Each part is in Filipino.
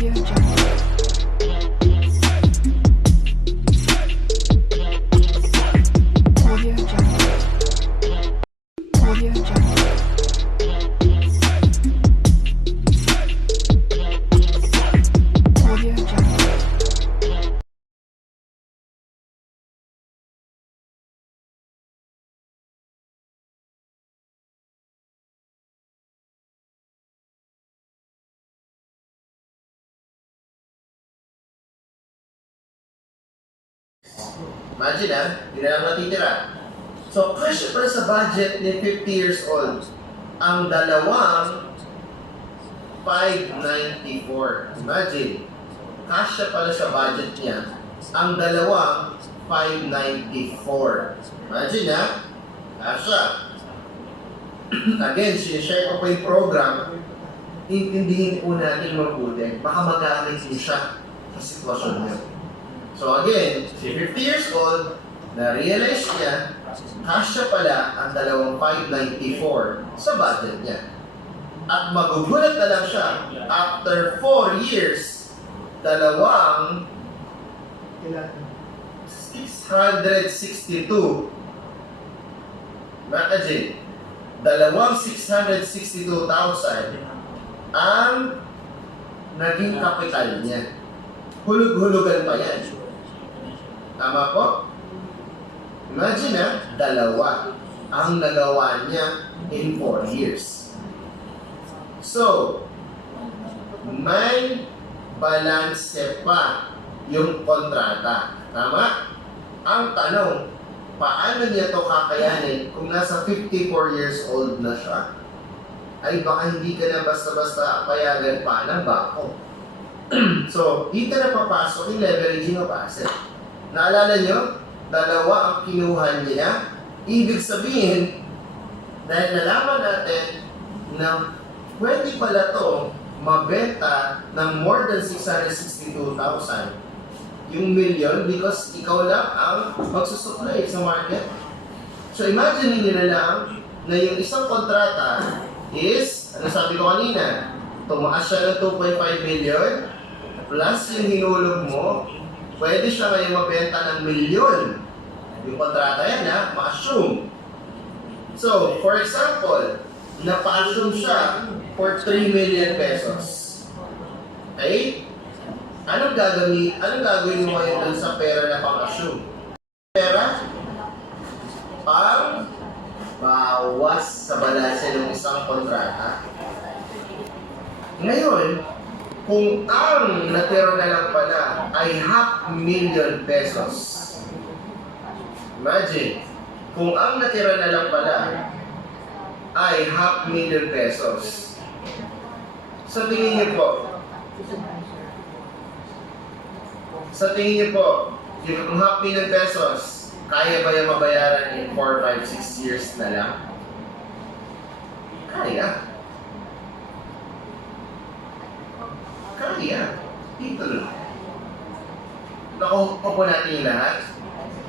Audio Jungle. Audio Jungle. Audio Jungle. Audio Jungle. Imagine hindi na lang natitira. So, kasya pala sa budget ni 50 years old, ang dalawang 594. Imagine, kasya pala sa budget niya, ang dalawang 594. Imagine kasya. Again, sinishare ko po yung program, intindihin po natin mabuti, baka mag-aalis din siya sa sitwasyon niya. So again, si 50 years old, na-realize niya, kasya pala ang dalawang 594 sa budget niya. At magugulat na lang siya, after 4 years, dalawang 662. Imagine, dalawang 662,000 ang naging kapital niya. Hulug-hulugan pa yan. Tama po? Imagine dalawa ang nagawa niya in 4 years. So, may balance pa yung kontrata. Tama? Ang tanong, paano niya to kakayanin kung nasa 54 years old na siya? Ay baka hindi ka na basta-basta payagan pa ng bako. So, dito na papasok yung leveraging of asset. Naalala nyo? Dalawa ang kinuha niya. Ibig sabihin, dahil nalaman natin na pwede pala to mabenta ng more than 662,000 yung million because ikaw lang ang magsusupply sa market. So, imagine nyo na lang na yung isang kontrata is, ano sabi ko kanina, tumaas siya ng 2.5 million plus yung hinulog mo, pwede siya ngayon mabenta ng milyon. Yung kontrata yan ma-assume. So, for example, napa-assume siya for 3 million pesos. Okay? Anong gagawin mo ngayon dun sa pera na pang-assume? Pera? Pang bawas sa balanse ng isang kontrata. Ngayon, kung ang natira na lang pala ay 500,000 pesos. Imagine, kung ang natira na lang pala ay 500,000 pesos. Sa tingin niyo po, yung 500,000 pesos, kaya ba yung mabayaran in 4, 5, 6 years na lang? Kaya. Dito lang. Nakuha po natin yung lahat.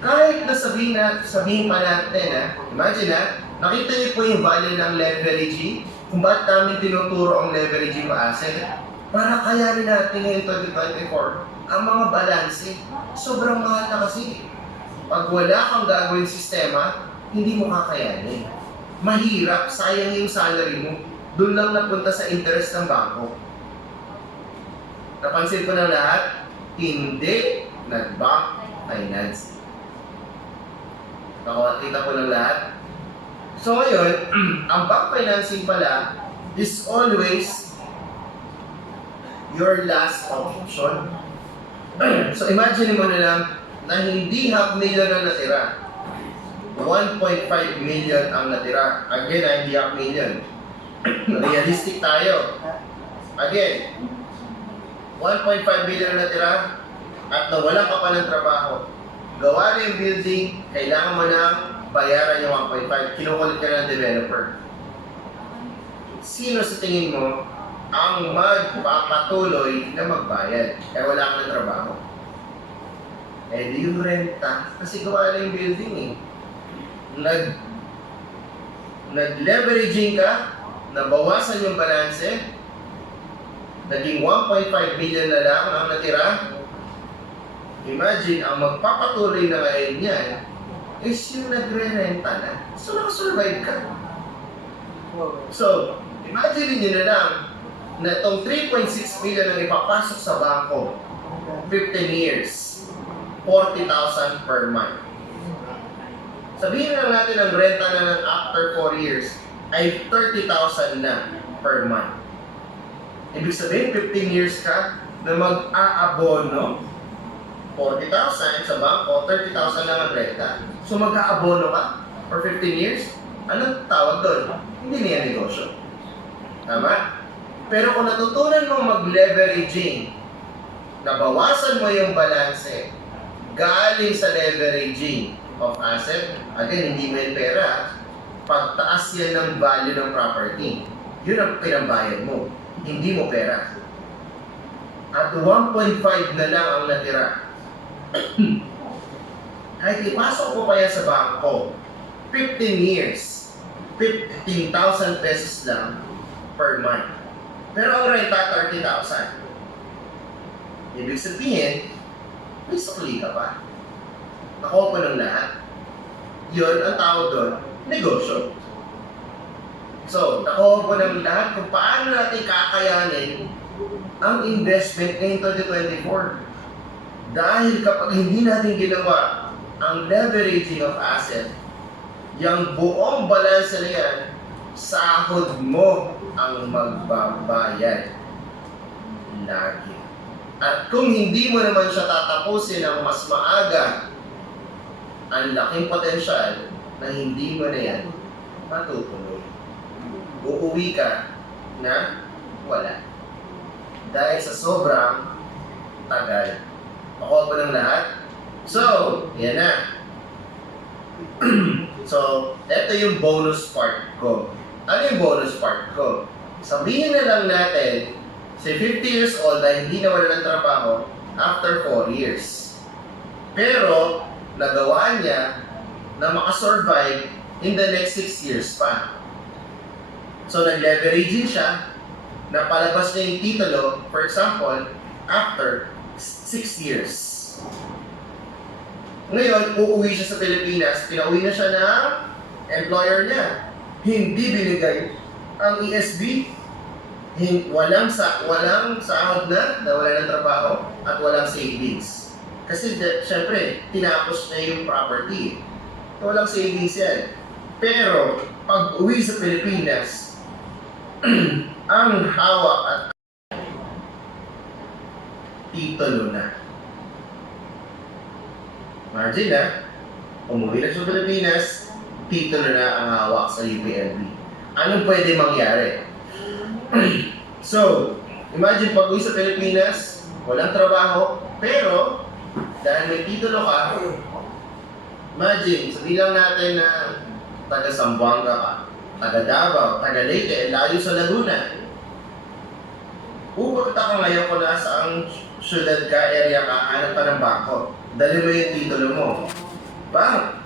Kahit na sabihin pa natin, imagine nakita niyo po yung value ng leveraging, kung ba't namin tinuturo ang leveraging asset, para kayanin natin ngayon 2024, ang mga balanse, sobrang mahal na kasi. Pag wala kang gagawin sistema, hindi mo kakayanin. Mahirap, sayang yung salary mo. Doon lang napunta sa interest ng bangko. Napansin ko ng lahat, hindi nag-bank finance. Nakakita ko ng lahat. So ngayon, ang bank financing pala is always your last option. So imagine mo na lang na hindi 500,000 ang natira. 1.5 million ang natira. Again, hindi 500,000. Realistic tayo. Again, 1.5 million na natira at nawalan ka pa ng trabaho. Gawa na yung building, kailangan mo nang bayaran yung 1.5. Kinukulit ka ng developer. Sino sa tingin mo ang magpapatuloy na magbayad? Kaya wala ka ng trabaho. Eh di yung renta, kasi gawa na yung building Nag-leveraging ka, nabawasan yung balanse, naging 1.5 million na lang ang natira. Imagine, ang magpapatuloy na ngayon yan is yung nagre-renta na. So, nakasurvive ka. So, imagine niyo na lang na itong 3.6 million ang ipapasok sa bangko, 15 years, 40,000 per month. Sabihin na natin ang renta na ng after 4 years ay 30,000 na per month. Ibig sabihin, 15 years ka na mag-aabono, 40,000 sa bangko, 30,000 lang ang renta. So mag-aabono ka for 15 years? Anong tawag doon? Hindi niya negosyo. Tama? Pero kung natutunan mong mag-leveraging, nabawasan mo yung balanse galing sa leveraging of asset, again, hindi mo yung pera, pagtaas yan ng value ng property. Yun ang pinambayad mo. Hindi mo pera. At 1.5 na lang ang natira. Kahit ipasok ko pa yan sa bangko, 15 years, 15,000 pesos lang per month. Pero ang renta, 30,000. Ibig sabihin, may sukli ka pa. Nakuha ko ng lahat. Yun ang tawag doon, negosyo. So, nakuha ko ng lahat kung paano natin kakayanin ang investment ngayong 2024. Dahil kapag hindi natin ginawa ang leveraging of asset, yung buong balanse na yan, sahod mo ang magbabayad lagi. At kung hindi mo naman siya tatapusin ng mas maaga, ang laking potensyal na hindi mo na yan matutuloy. Uuwi ka na wala. Dahil sa sobrang tagal. Makuha ko ng lahat. So, yan na. So, ito yung bonus part ko. Ano yung bonus part ko? Sabihin na lang natin, si 50 years old ay hindi nawala ng trabaho after 4 years. Pero, nagawa niya na makasurvive in the next 6 years pa. So, nag-leveraging siya, napalabas niya yung titulo, for example, after 6 years. Ngayon, uuwi siya sa Pilipinas, pinauwi na siya ng employer niya. Hindi binigay ang ESB, walang sahod na wala ng trabaho, at walang savings. Kasi syempre, tinapos niya yung property. Walang savings yan. Pero, pag uwi sa Pilipinas, ang hawak at titulo na. Imagine na, umuwi na sa Pilipinas, titulo na ang hawak sa UPLB. Anong pwede mangyari? So, imagine pag uwi sa Pilipinas, walang trabaho, pero dahil may titulo ka, imagine, sabihin lang natin na taga Zamboanga ka, taga Davao, taga Leyte, layo sa Laguna. Pupunta ka ngayon kung nasa ang syudad ka, area ka, hanap ka ng bangko. Dali mo yung titulo mo. Bang,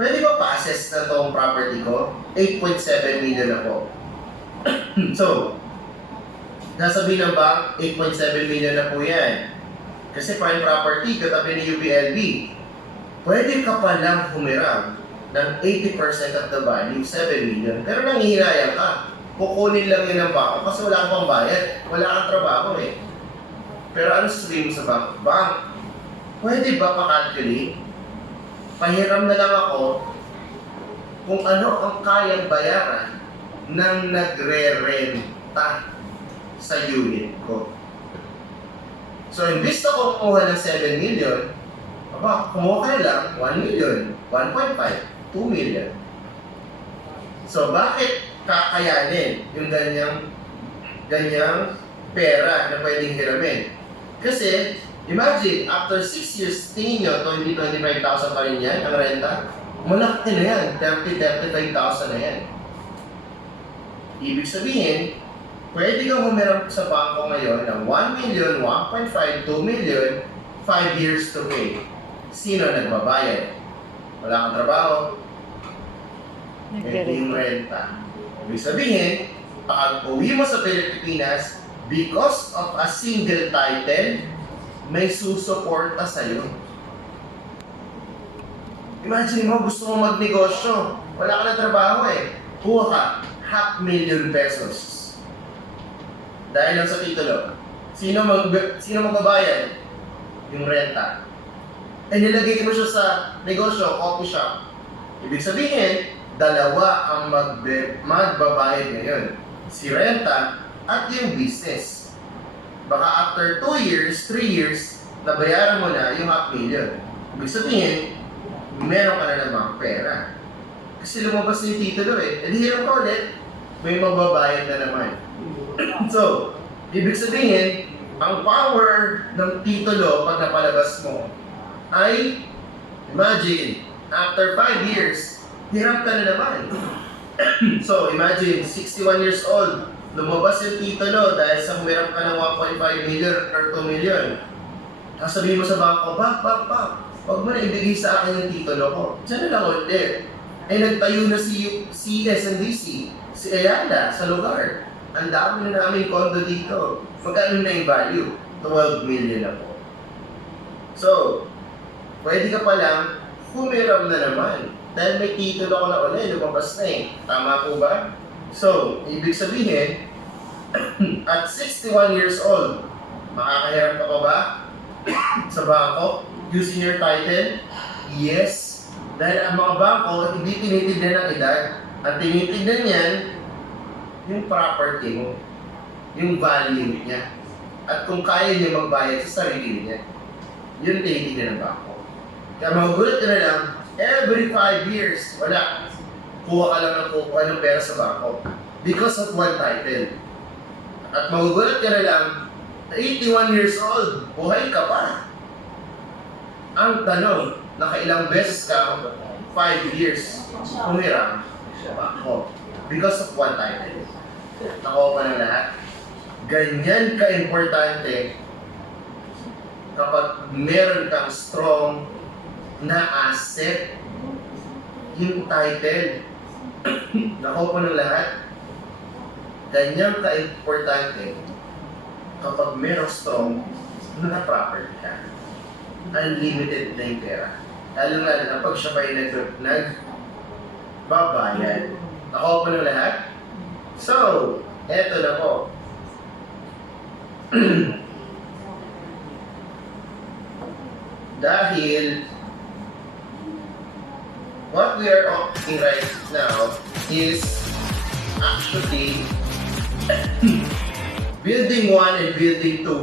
pwede ba pa-assess na itong property ko? 8.7 million na po. So, nasabihin ng bank, 8.7 million na po yan. Kasi prime property, katabi ni UPLB. Pwede ka pa lang humiram ng 80% of the value, 7 million. Pero nanghihinayang ka. Kukunin lang yun ng bangko kasi wala kang bayad. Wala kang trabaho eh. Pero ano sasabihin mo sa bank? Bank, pwede ba pa-calculate? Pahiram na lang ako kung ano ang kayang bayaran ng nagre-renta sa unit ko. So, imbis na kumuha ng 7 million, kumuha ka na lang 1 million, 1.5, 2 million. So, bakit kakayanin yung ganyang pera na pwedeng hiramin? Kasi, imagine, after 6 years, tingin nyo, 20,000-25,000 pa rin yan, ang renta. Malaki na yan, 30,000-35,000 na yan. Ibig sabihin, pwede kang humiram sa bangko ngayon ng 1 million, 1.5, 2 million, 5 years to pay. Sino nagbabayad? Wala kang trabaho, hindi yung renta. Ibig sabihin, pag uwi mo sa Pilipinas, because of a single title, may susuporta sa'yo. Imagine mo, gusto mo magnegosyo. Wala ka na trabaho eh. Kuha ka, ₱500,000 pesos. Dahil lang sa titulo. Sino magbabayad? Yung renta. Eh nilagay mo siya sa negosyo, coffee shop. Ibig sabihin, dalawa ang magbabayad ngayon. Si renta at yung business. Baka after 2 years, 3 years, nabayaran mo na yung ₱500,000. Ibig sabihin, meron ka na namang pera. Kasi lumabas na yung titulo eh. E di hirap ka ulit, may mababayad na naman. So, ibig sabihin, ang power ng titulo pag napalabas mo ay, imagine, after 5 years, hirap ka na naman. So, imagine, 61 years old, lumabas yung titulo dahil sa humirap ka ng 1.5 million or 2 million. Tapos sabihin mo sa bangko, wag mo na ibigay sa akin yung titulo ko. Diyan na lang ulit. Eh, nagtayo na si SNDC, si Ayala sa lugar. Ang dami na namin condo dito. Magkano na yung value? 12 million na po. So, pwede ka palang humiram na naman. Dahil may titulo ko na ulit, lumabas na eh. Tama po ba? So, ibig sabihin, at 61 years old, makakahiram ka pa ba sa bangko using your title? Yes. Dahil ang mga bangko, hindi tinitignan ng edad. Ang tinitignan niyan, yung property mo, yung value niya, at kung kaya niya magbayad sa sarili niya. Yun tinitignan ng bangko. Kaya magugulat ka na lang, every 5 years, wala. Kuha ka lang ng pera sa bangko. Because of one title. At magugulat ka na lang, 81 years old, buhay ka pa. Ang tanong, nakailang beses ka, 5 years, humiram sa bangko. Because of one title. Nakuha pa ng lahat. Ganyan ka-importante kapag meron kang strong na asset, yung title. Nakuha pa ng lahat. Ganyan ka-importante kapag meron strong na property ka. Unlimited na yung pera. Lalo nga na pag siya ba'y nagbabayad. Nakuha pa ng lahat. So, eto na po. Dahil what we are talking right now is actually building 1 and building 2